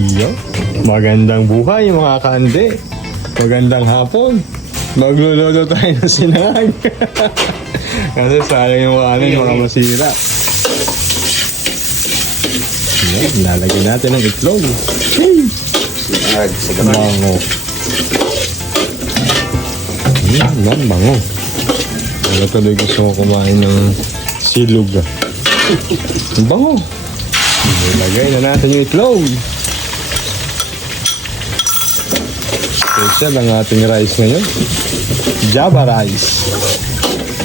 Iyo, magandang buhay mga kaande. Magandang hapon. Magluluto tayo ng sinangag. Kasi sayang yung kanin, mga masira. Yan, lalagyan natin ng itlog. Sinangag sa gaman. Bango. Yan, bango. Wala tuloy gusto ko kumain ng silog. Ang bango. Ilagay na natin yung itlog. Special ang ating rice ngayon. Java rice.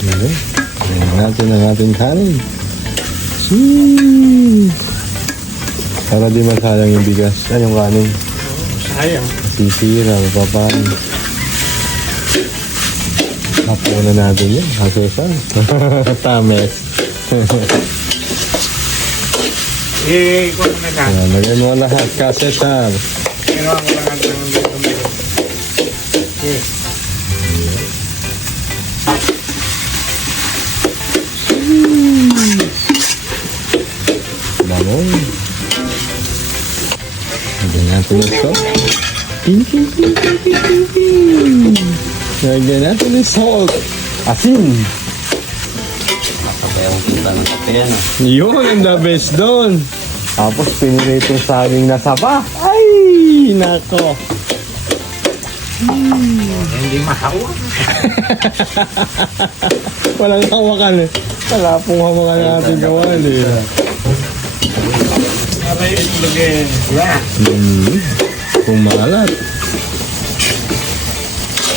Ayan. Ayan natin ang ating kanin. Para di masayang yung bigas. Ay, yung kanin. Sayang. Sisira, mapapain. Hapunan natin yun. Hasusan. Tames. Kung ano na. Ayan, lagay mo lahat. Kasetar. Ginawa ko lang ang dito. Bangon. Lagyan natin ito. Lagyan natin yung salt. Asin. Nakapayang kita ng kape yan. Yun ang the best doon. Tapos pinilit yung saging na saba. Ay, nako. Hindi mahawa. Walang hawakan eh. Wala pong hawakan natin gawan eh. Aray, itlogin. Yeah. Kumalat.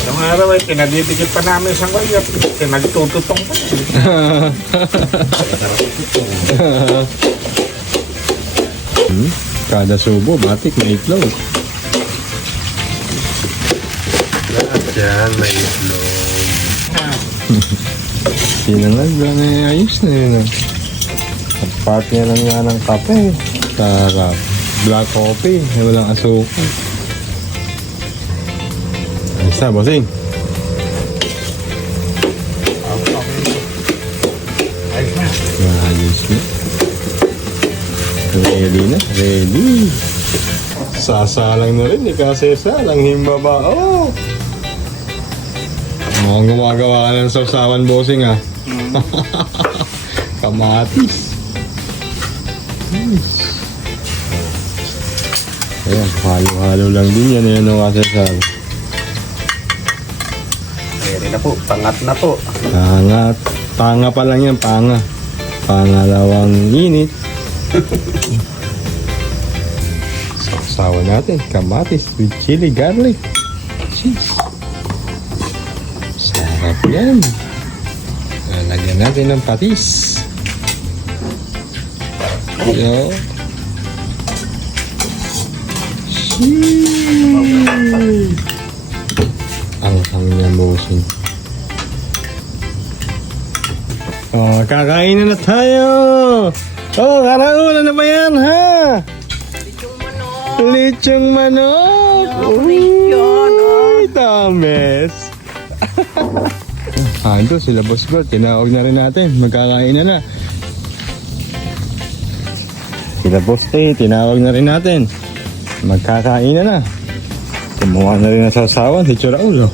Nung araw ay pinadidikit pa namin sa kaya. Pinagtututong pa. Kada subo, batik na itlog. Yan, may itlog. Sinangag lang eh, ayos na yun ah. At partner lang nga ng kape. Sarap. Black coffee, eh, walang asukal. Ayos na, bossing. Ayos na. Ayos na. Ready na, ready. Sasalang na rin, ikasasalang himbabao. Mukhang gumagawa ka ng sausawan, bossing ah. Kamatis. Ayan, halo-halo lang din yan. Ayan ang kasasal. Ready na po. Pangat na po. Pangat. Panga pa lang yan, panga. Pangalawang init. Sausawan natin. Kamatis with chili garlic. Cheese. Sarap yan. Lagyan natin ng patis. Yo. Ang niya bossing. Oh, kakain na tayo. Oh, karaulan na ba yan, ha? Lechong manok. Uy, tames. Ando sila Boss Gold. Tinawag na rin natin. Magkakain na. Sila Boss Tay, tinawag na rin natin. Magkakain na. Kumuha na rin ang sausawan si Churaulo.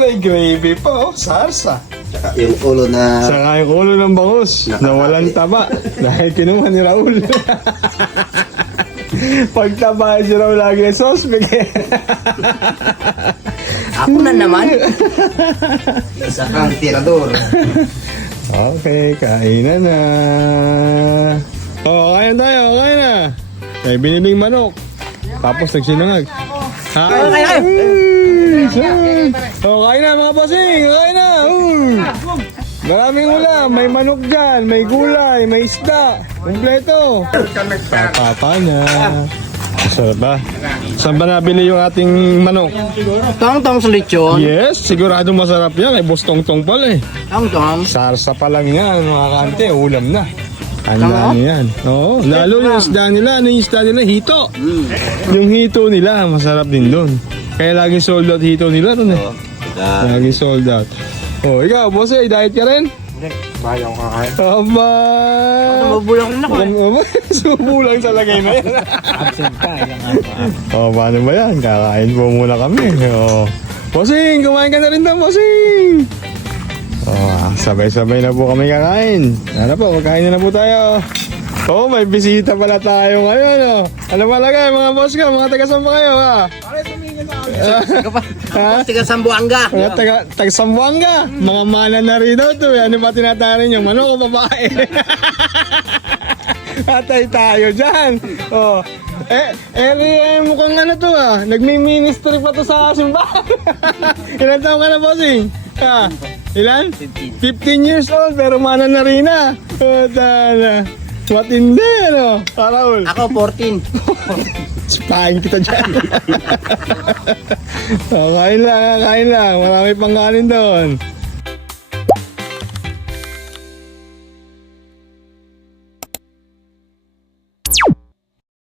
May gravy pa, sarsa. Yung ulo na... Saka yung ulo ng bangus na walang taba dahil kinuha ni Raul. Pag taba si Raul lagi ng suspect. Ako na naman. Isa kang tirador. Okay, kainan na. Oh, kain tayo, kain na. May biniling manok. Tapos nagsinangag. Ha? Oh, kain na mga bossing, kain na. Maraming ulam, may manok dyan, may gulay, may isda. Kompleto. Papa na. Masarap ba? Saan ba nabili yung ating manok? Tong-tong sa lechon. Yes, siguradong masarap yan. Ay, bustong-tong pala eh. Tong-tong. Sarsa pa lang yan, mga kante. Ulam na. Handa na yan. Oo, lalo yung isda nila. Ano yung isda nila? Hito. Yung hito nila, masarap din doon. Kaya laging sold out hito nila doon eh. Laging sold out. Oh, ikaw, boss eh, diet ka rin? Hindi, bayaw ka kaya. Aba! Mabulang na ako. Subo lang sa lagay na yan. Absent ka, ilang Paano ba yan? Kakain po muna kami. Bossing, kumain ka na rin daw, bossing! Sabay-sabay na po kami kakain. Ano po, kakain na po tayo. May bisita pala tayo ngayon. Ano palagay, mga boss ka, mga taga-saan pa kayo, ha? Tiga Sambuanga. Mga taga-Sambuanga. Mga mana na rin daw to. Ano ba tinatarin nyo? Manok o babae? Atay tayo dyan. Mukhang ano to nagmi-ministry pa to sa simbahan. Ilan taong ka na, bossing? Ilan? 15 years old pero mana na rin na. Matindi, ano? Raul. Ako 14. Spahin kita dyan. Kain lang. Marami pang kanin doon.